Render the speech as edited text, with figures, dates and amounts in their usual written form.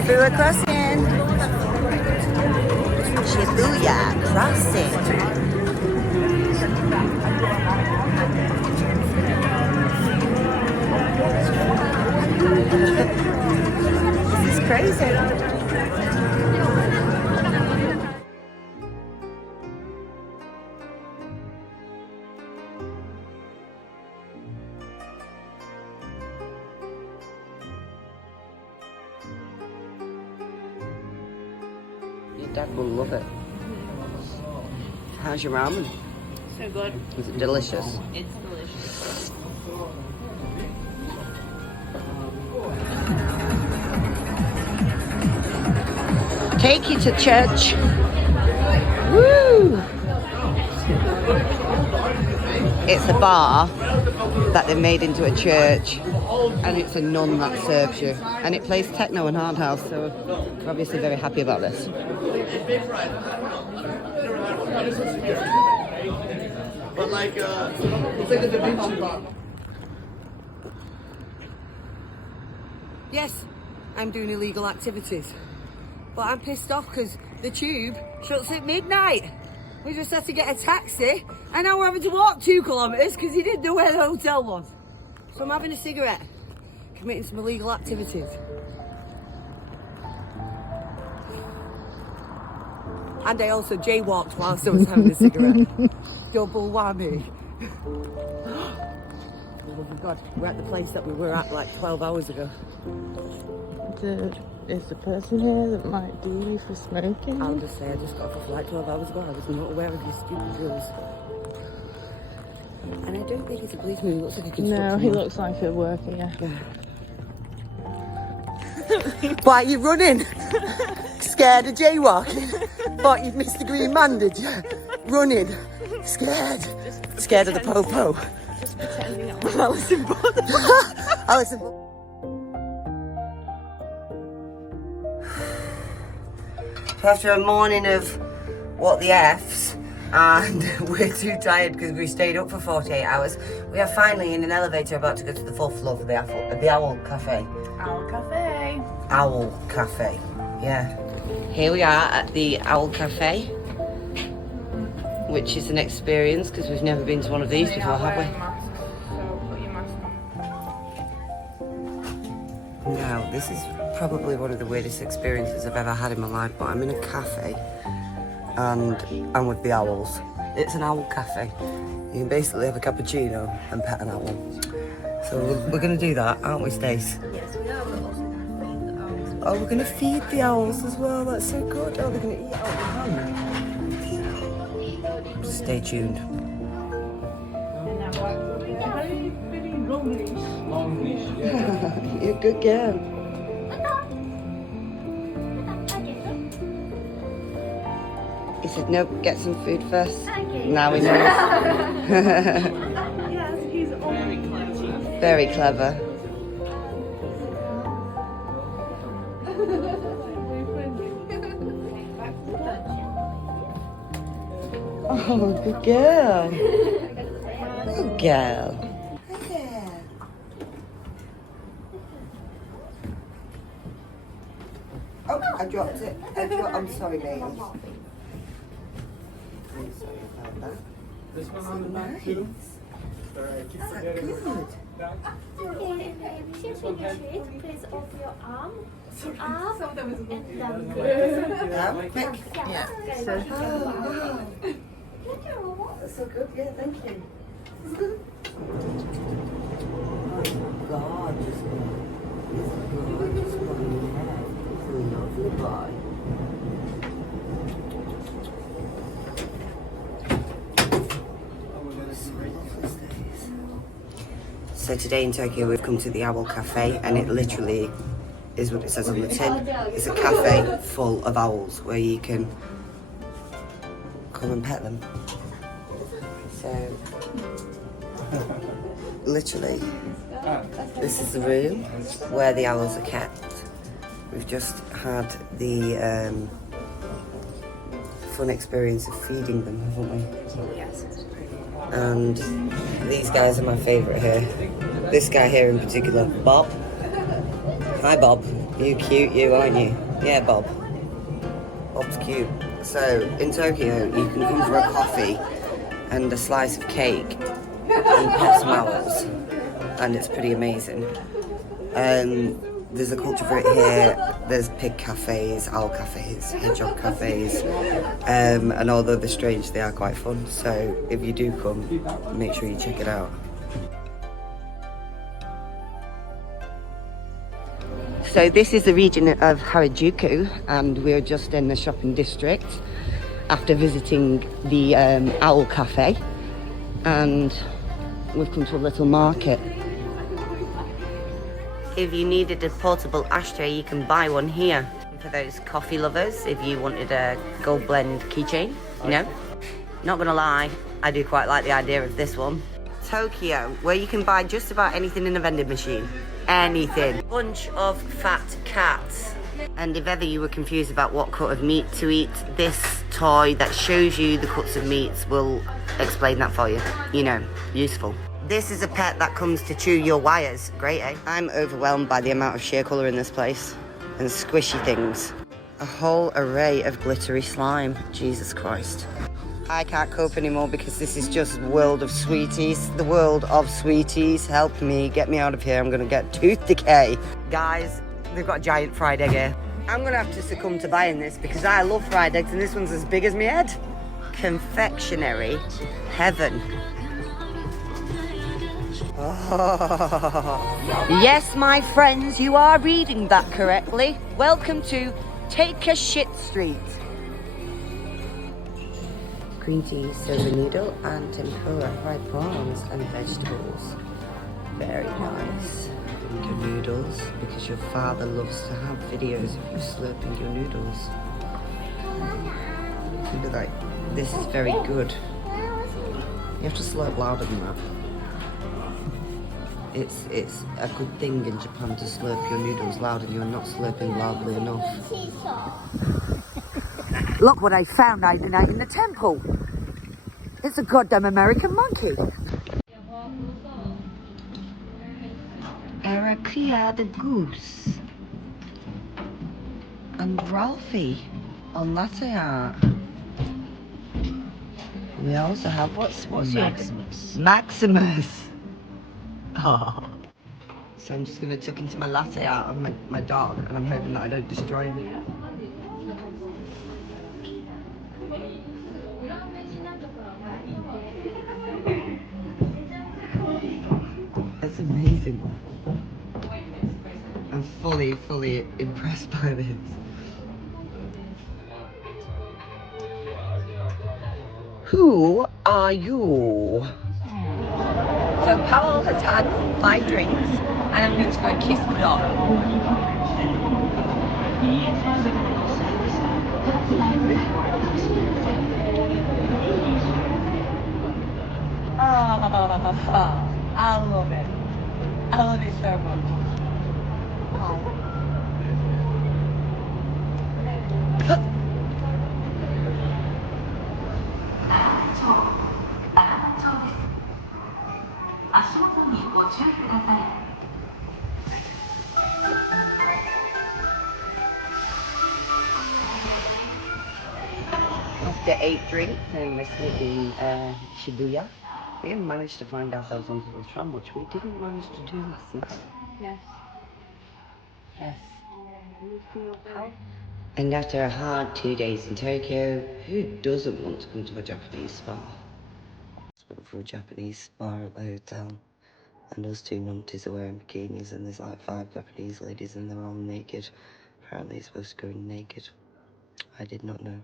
Shibuya Crossing. Shibuya Crossing. This is crazy. Your dad will love it. How's your ramen? So good. Is it delicious? It's delicious. Take you to church. Woo! It's a bar that they made into a church, and it's a nun that serves you, and it plays techno and hard house, so we're obviously very happy about this. Yes, I'm doing illegal activities, but I'm pissed off because the tube shuts at midnight. We just had to get a taxi, and now we're having to walk 2 kilometres because he didn't know where the hotel was. So I'm having a cigarette, committing some illegal activities. And I also jaywalked whilst I was having a cigarette. Double whammy. Oh my God, we're at the place that we were at like 12 hours ago. Is the person here that might do you for smoking? I'll just say I just got off a flight 12 hours ago. I was not aware of these stupid rules. And I don't think he's a policeman. He looks like a construction No, he man. looks like a worker, yeah. Why are you running? Scared of jaywalking? Thought you'd missed the green man, did you? Running. Scared. Scared of the popo. Just pretending I'm Alison Bond. Alison. So after a morning of what the F's, and we're too tired because we stayed up for 48 hours, we are finally in an elevator about to go to the 4th floor for the Owl Café. Owl Café. Owl Café, yeah. Here we are at the Owl Café, which is an experience because we've never been to one of these before, have we? Masks, so put your mask on. Now, this is probably one of the weirdest experiences I've ever had in my life, but I'm in a cafe and I'm with the owls. It's an owl cafe. You can basically have a cappuccino and pet an owl. So we're going to do that, aren't we, Stace? Yes, we are. We're also going to feed the owls. Oh, we're going to feed the owls as well. That's so good. Oh, they're going to eat out the hand. Stay tuned. You're a good girl. He said, no, get some food first. Now he knows. Yes, he's very clever. Very clever. Oh, good girl. Good girl. Oh, I dropped it. I'm sorry, baby. I'm sorry about that. This one on the back too. Sorry, I keep forgetting. Good. Please open your arm, up, and down. Quick. Yeah. That's so good. Yeah, thank you. Oh, gorgeous boy. He's a gorgeous boy. He's a lovely boy. So today in Tokyo we've come to the Owl Café, and it literally is what it says on the tin. It's a cafe full of owls where you can come and pet them. So literally this is the room where the owls are kept. We've just had the fun experience of feeding them, haven't we? Yes. And these guys are my favourite here. This guy here in particular, Bob. Hi, Bob. You cute, you, aren't you? Yeah, Bob. Bob's cute. So, in Tokyo, you can come for a coffee and a slice of cake and pet some owls. And it's pretty amazing. There's a culture for it here. There's pig cafes, owl cafes, hedgehog cafes. And although they're strange, they are quite fun. So, if you do come, make sure you check it out. So this is the region of Harajuku, and we're just in the shopping district after visiting the Owl Café, and we've come to a little market. If you needed a portable ashtray, you can buy one here. For those coffee lovers, if you wanted a gold blend keychain, you know. Not gonna lie, I do quite like the idea of this one. Tokyo, where you can buy just about anything in a vending machine. Anything. Bunch of fat cats. And if ever you were confused about what cut of meat to eat, this toy that shows you the cuts of meats will explain that for you. You know, useful. This is a pet that comes to chew your wires. Great, eh? I'm overwhelmed by the amount of sheer colour in this place. And squishy things. A whole array of glittery slime. Jesus Christ. I can't cope anymore because this is just world of sweeties. The world of sweeties. Help me, get me out of here. I'm gonna get tooth decay. Guys, they've got a giant fried egg here. I'm gonna have to succumb to buying this because I love fried eggs and this one's as big as my head. Confectionery heaven. Oh. Yes, my friends, you are reading that correctly. Welcome to Take a Shit Street. Green tea, silver noodle, and tempura, fried prawns and vegetables. Very nice. Your noodles, because your father loves to have videos of you slurping your noodles. Look at that. This is very good. You have to slurp louder than that. It's a good thing in Japan to slurp your noodles loud, and you're not slurping loudly enough. Look what I found overnight in the temple. It's a goddamn American monkey. Arakia the goose. And Ralphie on latte art. We also have, what's Maximus. Maximus. Oh. So I'm just going to tuck into my latte art of my dog, and I'm hoping that I don't destroy him. That's amazing. I'm fully impressed by this. Who are you? So Powell has had 5 drinks, and I'm going to go kiss my dog. Oh, I love it. I love it so much. After 8 drinks and we're still in Shibuya, we haven't managed to find ourselves onto the tram, which we didn't manage to do last night. Yes. Yes. And after a hard 2 days in Tokyo, who doesn't want to come to a Japanese spa? Let's for a Japanese spa at the hotel. And those 2 nunties are wearing bikinis, and there's like 5 Japanese ladies and they're all naked. Apparently you're supposed to go in naked. I did not know.